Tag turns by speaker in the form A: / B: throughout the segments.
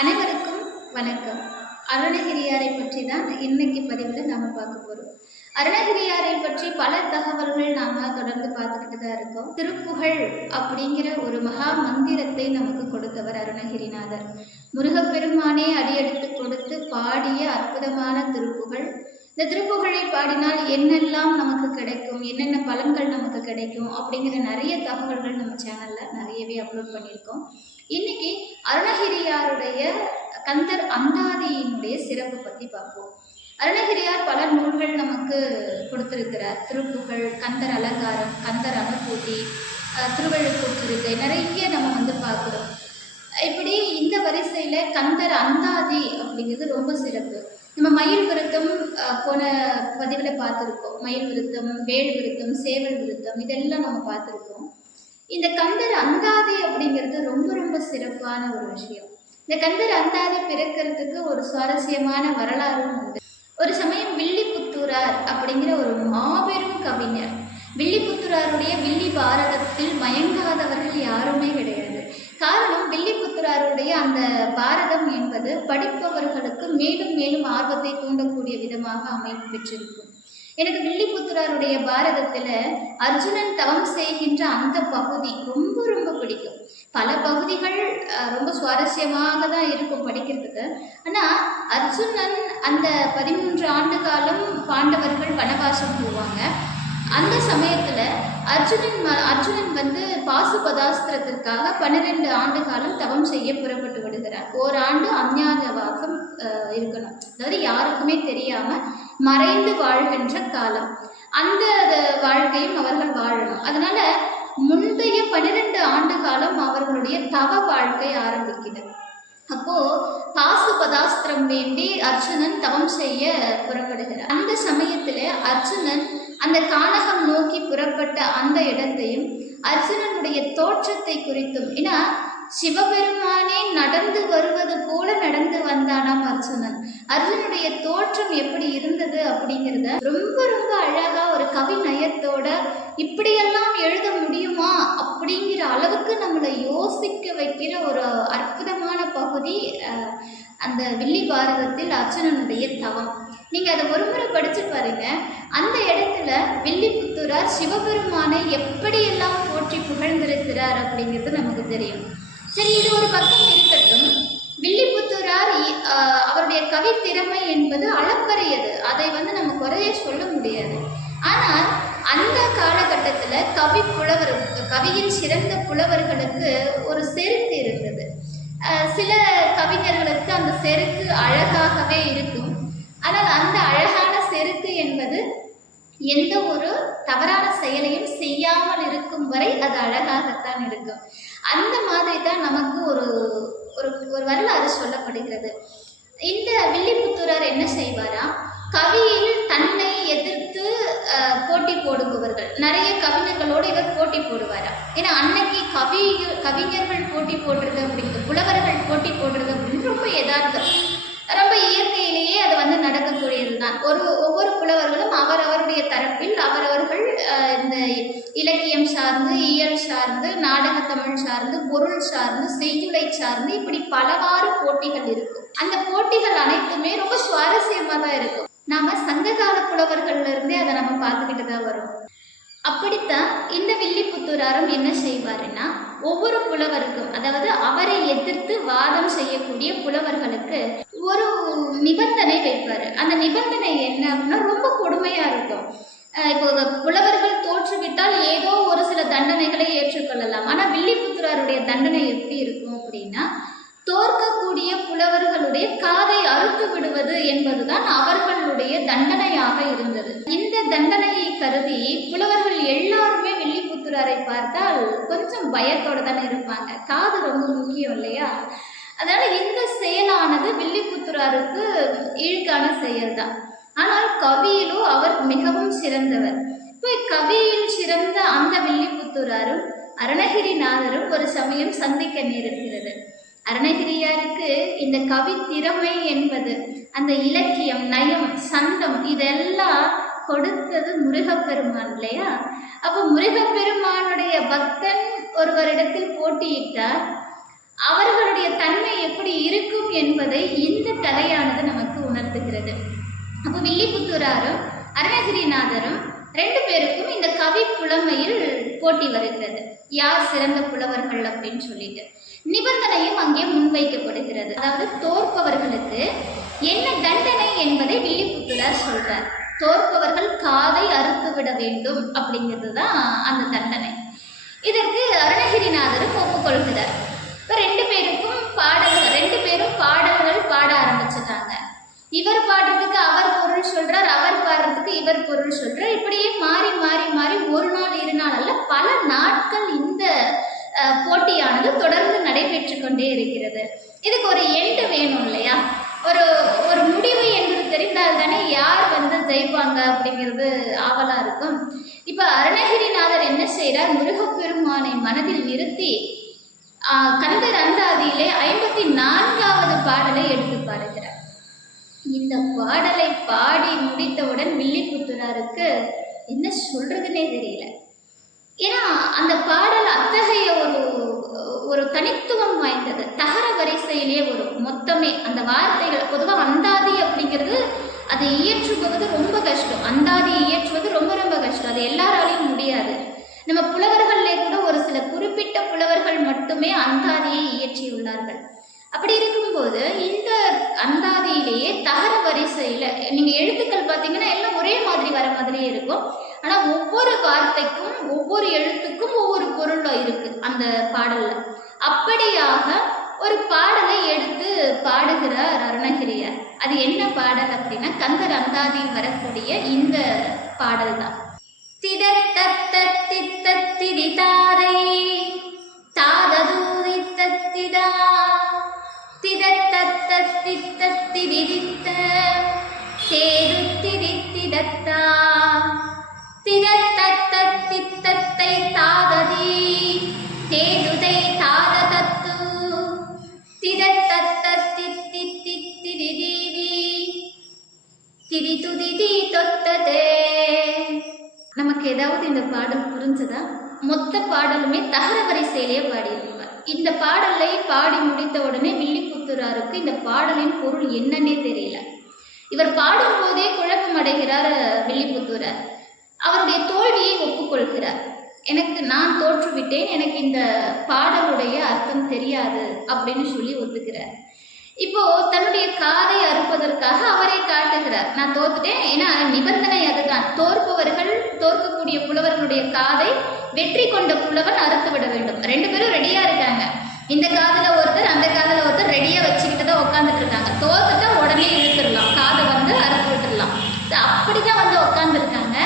A: அனைவருக்கும் வணக்கம். அருணகிரியாரை பற்றி தான் இன்னைக்கு பதிவில் நாம் பார்க்க போகிறோம் அருணகிரியாரை பற்றி பல தகவல்கள் நாம் தொடர்ந்து பார்த்துக்கிட்டு தான் இருக்கோம். திருப்புகழ் அப்படிங்கிற ஒரு மகா மந்திரத்தை நமக்கு கொடுத்தவர் அருணகிரிநாதர். முருகப்பெருமானே அடியெடுத்து கொடுத்து பாடிய அற்புதமான திருப்புகழ். இந்த திருப்புகழை பாடினால் என்னெல்லாம் நமக்கு கிடைக்கும் என்னென்ன பலன்கள் நமக்கு கிடைக்கும் அப்படிங்கிற நிறைய தகவல்கள் நம்ம சேனலில் நிறையவே அப்லோட் பண்ணியிருக்கோம். இன்னைக்கு அருணகிரியாருடைய கந்தர் அந்தாதியினுடைய சிறப்பு பற்றி பார்ப்போம். அருணகிரியார் பல நூல்கள் நமக்கு கொடுத்திருக்கிறார். திருப்புகழ் கந்தர் அலங்காரம் கந்தர் அனுபூதி அஹ், நிறைய நம்ம வந்து பார்க்குறோம். இப்படி இந்த வரிசையில் கந்தர் அந்தாதி அப்படிங்கிறது ரொம்ப சிறப்பு. நம்ம மயில் விருத்தம் போன பதிவில் பார்த்துருக்கோம். மயில் விருத்தம் வேல் விருத்தம் சேவல் விருத்தம் இதெல்லாம் நம்ம பார்த்துருக்கோம். இந்த கந்தர் அந்தாதி அப்படிங்கிறது ரொம்ப ரொம்ப சிறப்பான ஒரு விஷயம். இந்த கந்தர் அந்தாதி பிறக்கிறதுக்கு ஒரு சுவாரஸ்யமான வரலாறும் உண்டு. ஒரு சமயம் வில்லிபுத்தூரார் அப்படிங்கிற ஒரு மாபெரும் கவிஞர் வில்லிபுத்தூராருடைய வில்லி பாரதத்தில் மயங்காதவர்கள் யாருமே கிடையாது. காரணம் வில்லிபுத்தூராருடைய அந்த பாரதம் என்பது படிப்பவர்களுக்கு மேலும் மேலும் ஆர்வத்தை தூண்டக்கூடிய விதமாக அமைப்பு பெற்றிருக்கும். எனக்கு வில்லிபுத்தூராருடைய பாரதத்தில் அர்ஜுனன் தவம் செய்கின்ற அந்த பகுதி ரொம்ப ரொம்ப பிடிக்கும். பல பகுதிகள் ரொம்ப சுவாரஸ்யமாக தான் இருக்கும் படிக்கிறதுக்கு. ஆனால் அர்ஜுனன் அந்த பதிமூன்று ஆண்டு காலம் பாண்டவர்கள் வனவாசம் போவாங்க. அந்த சமயத்தில் அர்ஜுனன் அர்ஜுனன் வந்து பாசுபதாஸ்திரத்திற்காக பன்னிரெண்டு ஆண்டு காலம் தவம் செய்ய புறப்பட்டு விடுகிறார். ஓராண்டு அஞ்ஞான வாசம் இருக்கணும். அதாவது யாருக்குமே தெரியாமல் மறைந்து வாழ்கின்ற காலம். அந்த வாழ்க்கையும் அவர்கள் வாழணும். அதனால முந்தைய பன்னிரெண்டு ஆண்டு காலம் அவர்களுடைய தவ வாழ்க்கை ஆரம்பிக்குது அப்போ பாசுபதாஸ்திரம் வேண்டி அர்ஜுனன் தவம் செய்ய புறப்படுகிறார். அந்த சமயத்துல அர்ஜுனன் அந்த கானகம் நோக்கி புறப்பட்ட அந்த இடத்தையும் அர்ஜுனனுடைய தோற்றத்தை குறித்தும் ஏன்னா சிவபெருமானே நடந்து வருவது போல நடந்து வந்தானாம் அர்ஜுனன். அர்ஜுனுடைய தோற்றம் எப்படி இருந்தது அப்படிங்கிறத ரொம்ப ரொம்ப அழகா ஒரு கவி நயத்தோட இப்படியெல்லாம் எழுத முடியுமா அப்படிங்கிற அளவுக்கு நம்மளை யோசிக்க வைக்கிற ஒரு அற்புதமான பகுதி அந்த வில்லி பாரதத்தில் அர்ஜுனனுடைய தவம். நீங்க அதை ஒரு முறை படிச்சு பாருங்க. அந்த இடத்துல வில்லிபுத்தூரார் சிவபெருமானை எப்படியெல்லாம் போற்றி புகழ்ந்திருக்கிறார் அப்படிங்கிறது நமக்கு தெரியும். சரி இது ஒரு பக்கம் இருக்கட்டும். வில்லி இ- அவருடைய கவித்திறமை என்பது அளப்பரியது அதை வந்து நம்ம குறைய சொல்ல முடியாது. ஆனால் அந்த காலகட்டத்தில் கவி புலவர் கவியின் சிறந்த புலவர்களுக்கு ஒரு செருக்கு இருந்தது. சில கவிஞர்களுக்கு அந்த செருக்கு அழகாகவே இருக்கும். ஆனால் அந்த அழகான செருக்கு என்பது எந்த ஒரு தவறான செயலையும் செய்யாமல் இருக்கும் வரை அது அழகாகத்தான் இருக்கும். அந்த மாதிரி தான் நமக்கு ஒரு ஒரு ஒரு வரலாறு சொல்லப்படுகிறது. இந்த வில்லிபுத்தூரர் என்ன செய்வாரா? கவியில் தன்னை எதிர்த்து போட்டி போடுபவர்கள். நிறைய கவிஞர்களோடு இவர் போட்டி போடுவாரா? ஏன்னா அன்னைக்கு கவி கவிஞர்கள் போட்டி போடுறது அப்படிங்கிறது புலவர்கள் போட்டி போடுறது அப்படின்னு ரொம்ப யதார்த்தம். ரொம்ப இயற்கையிலேயே அது வந்து நடக்கக்கூடியது தான் ஒரு ஒவ்வொரு புலவர்களும் அவரவருடைய தரப்பில் அவரவர்கள் இலக்கியம் சார்ந்து இயல் சார்ந்து நாடகத்தமிழ் சார்ந்து பொருள் சார்ந்து செய்யுளை சார்ந்து இப்படி பலவாறு போட்டிகள் இருக்கும் அந்த போட்டிகள் அனைத்துமே ரொம்ப சுவாரஸ்யமா தான் இருக்கும் நாம சங்ககால புலவர்கள்ல இருந்தே அதை நம்ம பார்த்துக்கிட்டு தான் வரோம். அப்படித்தான் இந்த வில்லிபுத்தூராரும் என்ன செய்வாருன்னா ஒவ்வொரு புலவருக்கும் அதாவது அவரை எதிர்த்து வாதம் செய்யக்கூடிய புலவர்களுக்கு ஒரு நிபந்தனை வைப்பாரு. அந்த நிபந்தனை என்ன அப்படின்னா ரொம்ப கொடுமையா இருக்கும். இப்போ புலவர்கள் தோற்றுவிட்டால் ஏதோ ஒரு சில தண்டனைகளை ஏற்றுக்கொள்ளலாம். ஆனா வில்லிபுத்திராருடைய தண்டனை எப்படி இருக்கும் அப்படின்னா தோற்கக்கூடிய புலவர்களுடைய காதை அறுத்து விடுவது என்பதுதான் அவர்களுடைய தண்டனையாக இருந்தது. இந்த தண்டனையை கருதி புலவர்கள் எல்லாருமே வில்லிபுத்தூராரை பார்த்தால் கொஞ்சம் பயத்தோட தானே இருப்பாங்க. காது ரொம்ப முக்கியம் இல்லையா? அதனால இந்த செயலானது வில்லிபுத்திராருக்கு இழுக்கான செயல்தான். ஆனால் கவியிலோ அவர் மிகவும் சிறந்தவர். கவியில் சிறந்த அந்த வில்லிபுத்தூராரும் அருணகிரிநாதரும் ஒரு சமயம் சந்திக்க நேரிடுகிறது. அருணகிரியாருக்கு இந்த கவி திறமை என்பது அந்த இலக்கியம் நயம் சந்தம் இதெல்லாம் கொடுத்தது முருகப்பெருமான் இல்லையா? அப்போ முருகப்பெருமானுடைய பக்தன் ஒருவரிடத்தில் போட்டியிட்டார் அவர்களுடைய தன்மை எப்படி இருக்கும் என்பதை இந்த கதையானது நமக்கு உணர்த்துகிறது. அப்போ வில்லிபுத்தூராரும் அருணகிரிநாதரும் ரெண்டு பேருக்கும் இந்த கவி புலமையில் போட்டி வருகிறது. யார் சிறந்த புலவர்கள் அப்படின்னு சொல்லிட்டு. நிபந்தனையும் அங்கே முன்வைக்கப்படுகிறது. அதாவது தோற்பவர்களுக்கு என்ன தண்டனை என்பதை வில்லிபுத்தூரார் சொல்றார். தோற்பவர்கள் காதை அறுத்து விட வேண்டும் அப்படிங்கிறது தான் அந்த தண்டனை. இதற்கு அருணகிரிநாதரும் ஒப்புக்கொள்கிறார். இப்போ ரெண்டு பேருக்கும் பாடல்கள் ரெண்டு பேரும் பாடல்கள் பாட இவர் பாடுறதுக்கு அவர் பொருள் சொல்றார் அவர் பாடுறதுக்கு இவர் பொருள் சொல்றார். இப்படியே மாறி மாறி மாறி ஒரு நாள் இரு நாள் அல்ல பல நாட்கள் இந்த போட்டியானது தொடர்ந்து நடைபெற்று கொண்டே இருக்கிறது. இதுக்கு ஒரு எண்டு வேணும் இல்லையா? ஒரு ஒரு முடிவு என்பது தெரிந்தால் தானே யார் வந்து ஜெயிப்பாங்க அப்படிங்கிறது ஆவலா இருக்கும். இப்போ அருணகிரிநாதர் என்ன செய்கிறார் முருகப்பெருமானை மனதில் நிறுத்தி கந்த கந்தர் ஐம்பத்தி நான்காவது பாடலை எடுத்து பாடுகிறார். இந்த பாடலை பாடி முடித்தவுடன் வில்லிபுத்தூராருக்கு என்ன சொல்றதுன்னே தெரியல. ஏன்னா அந்த பாடல் அத்தகைய ஒரு ஒரு தனித்துவம் வாய்ந்தது. தகர வரிசையிலே வரும் மொத்தமே அந்த வார்த்தைகள் பொதுவாக அந்தாதி அப்படிங்கிறது அதை இயற்றுவது ரொம்ப கஷ்டம். அந்தாதி இயற்றுவது ரொம்ப ரொம்ப கஷ்டம். அது எல்லாராலையும் முடியாது. நம்ம புலவர்கள்லே கூட ஒரு சில குறிப்பிட்ட புலவர்கள் மட்டுமே அந்தாதியை இயற்றியுள்ளார்கள். அப்படி இருக்கும்போது இந்த அந்தாதியிலேயே வரிசையில் நீங்கள் எழுத்துக்கள் பார்த்தீங்கன்னா எல்லாம் ஒரே மாதிரி வர மாதிரியே இருக்கும். ஆனால் ஒவ்வொரு வார்த்தைக்கும் ஒவ்வொரு எழுத்துக்கும் ஒவ்வொரு பொருளும் இருக்குது அந்த பாடலில். அப்படியாக ஒரு பாடலை எடுத்து பாடுகிறார் அருணகிரியார். அது என்ன பாடல் அப்படின்னா கந்தர் அந்தாதியில் வரக்கூடிய இந்த பாடல் தான். திடத்தத்தித்தாரை தாததூதித்தத்திதா திடத்தத்தித்தத்திரித்த சேருத்திரித்திடத்தா திடத்தத்தித்தத்தை தாததி தேதுதை தாததத்து. திடத்தத்தித்தித்திரிதி திரிதுதிதி தொத்ததே. நமக்கு ஏதாவது இந்த பாடல் புரிஞ்சதா? மொத்த பாடலுமே தகர வரிசையிலேயே பாடியிருப்பார் இந்த பாடலை பாடி முடித்த உடனே வில்லிபுத்தூராருக்கு இந்த பாடலின் பொருள் என்னன்னே தெரியல. இவர் பாடும்போதே குழப்பம் அடைகிறார் வில்லிபுத்தூரார். அவருடைய தோல்வியை ஒப்புக்கொள்கிறார். எனக்கு நான் தோற்றுவிட்டேன் எனக்கு இந்த பாடலுடைய அர்த்தம் தெரியாது அப்படின்னு சொல்லி ஒத்துக்கிறார். இப்போ தன்னுடைய காதை அறுப்பதற்காக அவரை காட்டுகிறார். நான் தோத்துட்டேன் ஏன்னா நிபந்தனை அதுதான். தோற்பவர் தோற்கக்கூடிய புலவர்களுடைய காதை வெற்றி கொண்ட புலவன் அறுத்து விட வேண்டும். ரெண்டு பேரும் ரெடியா இருக்காங்க. இந்த காதுல ஒருத்தர் அந்த காதுல ஒருத்தர் ரெடியா வச்சுக்கிட்டு தான் உட்காந்துட்டு இருக்காங்க. தோத்துட்டா உடனே இழுத்துடலாம். காதை வந்து அறுத்து விட்டுடலாம். அப்படிதான் வந்து உட்காந்துருக்காங்க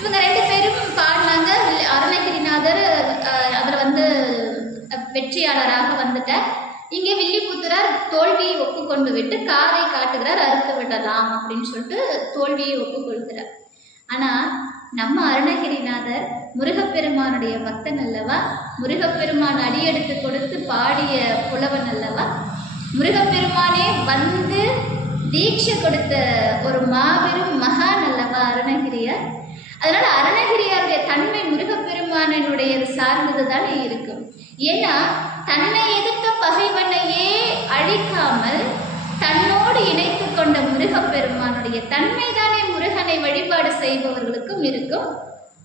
A: இவங்க ரெண்டு பேரும் பாடினாங்க. அருணகிரிநாதர் அதில் அதுல வந்து வெற்றியாளராக வந்துட்டார். இங்கே வில்லிபுத்திரார் தோல்வியை ஒப்புக்கொண்டு விட்டு காதை காட்டுகிறார் அறுத்து விடலாம் அப்படின்னு சொல்லிட்டு தோல்வியை ஒப்புக்கொள்கிறார். ஆனா நம்ம அருணகிரிநாதர் முருகப்பெருமானுடைய பக்தன் அல்லவா? முருகப்பெருமான் அடியெடுத்து கொடுத்து பாடிய புலவன் அல்லவா? முருகப்பெருமானே வந்து தீட்சை கொடுத்த ஒரு மாபெரும் மகான் அல்லவா அருணகிரியார்? அதனால அருணகிரியாருடைய தன்மை முருகப்பெருமானினுடைய சார்ந்தது தானே இருக்கும். ஏன்னா தன்னை எதிர்த்த பகைவனையே அழிக்காமல் தன்னோடு இணைத்து கொண்ட முருகப்பெருமானுடைய தன்மை தானே முருகனை வழிபாடு செய்பவர்களுக்கும் இருக்கும்.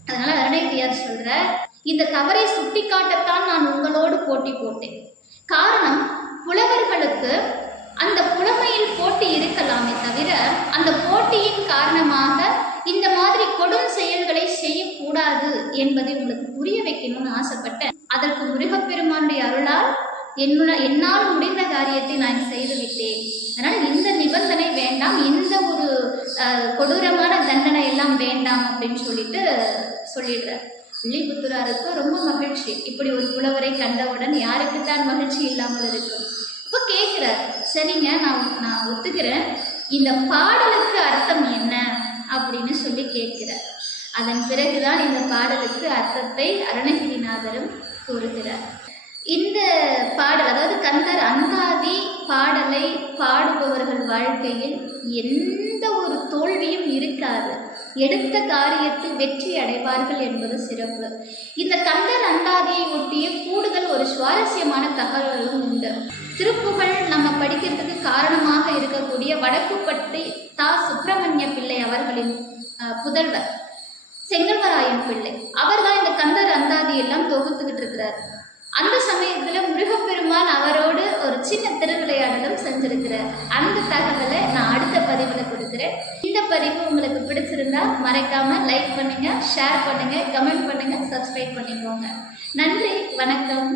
A: அதனால அருணகிரியார் சொல்ற இந்த தவறை சுட்டிக்காட்டத்தான் நான் உங்களோடு போட்டி போட்டேன். காரணம் புலவர்களுக்கு அந்த புலமையில் போட்டி இருக்கலாமே தவிர அந்த போட்டியின் காரணமாக இந்த மாதிரி கொடும் செயல்களை செய்யக்கூடாது என்பதை உங்களுக்கு புரிய வைக்கணும்னு ஆசைப்பட்டேன். அதற்கு முருகப்பெருமானுடைய அருளால் என்னுட என்னால் முடிந்த காரியத்தை நான் செய்து விட்டேன் அதனால் இந்த நிபந்தனை வேண்டாம் இந்த ஒரு கொடூரமான தண்டனை எல்லாம் வேண்டாம் அப்படின்னு சொல்லிட்டு சொல்லிடுறார். வில்லிபுத்துராருக்கு ரொம்ப மகிழ்ச்சி. இப்படி ஒரு புலவரை கண்டவுடன் யாருக்குத்தான் மகிழ்ச்சி இல்லாமல் இருக்கும். இப்போ கேட்குறார் சரிங்க நான் நான் ஒத்துக்கிறேன். இந்த பாடலுக்கு அர்த்தம் என்ன அப்படின்னு சொல்லி கேட்கிறார் அதன் பிறகுதான் இந்த பாடலுக்கு அர்த்தத்தை அருணகிரிநாதரும் கூறுகிறார். இந்த பாடல் அதாவது கந்தர் அந்தாதி பாடலை பாடுபவர்கள் வாழ்க்கையில் எந்த ஒரு தோல்வியும் இருக்காது. எடுத்த காரியத்தில் வெற்றி அடைவார்கள் என்பது சிறப்பு. இந்த கந்தர் அந்தாதியை ஒட்டிய கூடுதல் ஒரு சுவாரஸ்யமான தகவலும் உண்டு. திருப்புகழ் நம்ம படிக்கிறதுக்கு காரணமாக இருக்கக்கூடிய வடக்குப்பட்டி தா. சுப்பிரமணிய பிள்ளை அவர்களின் புதல்வர் செங்கல்வராயன் பிள்ளை. அவர் தான் இந்த கந்தர் அந்தாதி எல்லாம் தொகுத்துக்கிட்டு இருக்கிறார். அந்த சமயத்துல முருகப்பெருமான் அவரோடு ஒரு சின்ன திருவிளையாடலும் செஞ்சிருக்கிறார். அந்த தகவலை நான் அடுத்த பதிவில் கொடுக்குறேன். இந்த பதிவு உங்களுக்கு பிடிச்சிருந்தா மறைக்காம லைக் பண்ணுங்க ஷேர் பண்ணுங்க கமெண்ட் பண்ணுங்க சப்ஸ்கிரைப் பண்ணிக்கோங்க. நன்றி வணக்கம்.